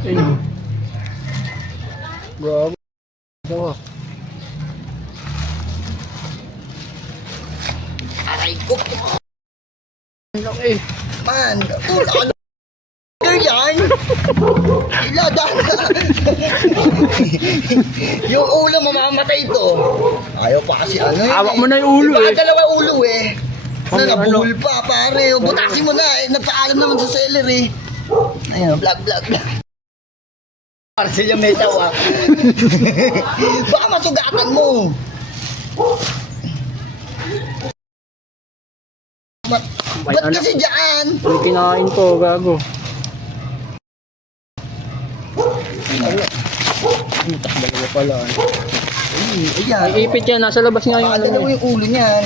Ayun. Grabe. Dawa. Aray ko po. Ang laki. Man, ulan. Yan. Iladan ka. Yung ulo mamamatay ito. Ayaw pa kasi ano eh. Hawak mo na yung ulo eh. Dalawa ulo eh. Ano? Nabul pa pare. Butasin mo na eh. Nagpaalam naman sa seller eh. Ayun, vlog. Parcel yung metaw ah. Baka masugatan mo. Ba't kasi dyan? Ano kinain ko, gago. Dalawa pala. Ayan. Ay, ipit yan. Nasa labas nga yung ano Dalawa niya. yung ulo niyan.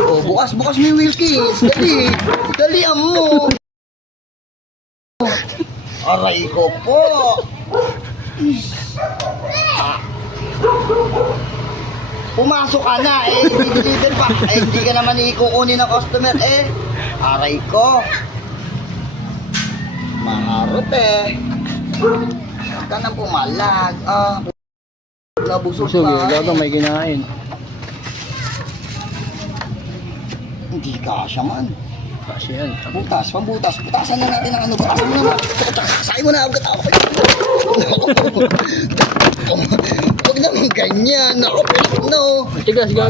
Oh, bukas mo yung Wilkins. Dalihan mo. Aray ko po. Pumasok ka na eh, i-deliver pa. Eh, hindi ka naman ikukunin ng customer eh. Aray ko. Maharot eh. Huwag ka nang pumalag. Nabusog Busog pa eh. Gago, may kinain. Hindi kasya man. Kasi yan. Pambutas. Putasan na natin ang ano. Putasan mo na. Sakay mo na agad ako. Huwag naman ganyan. Ako, no. Matigas, gago.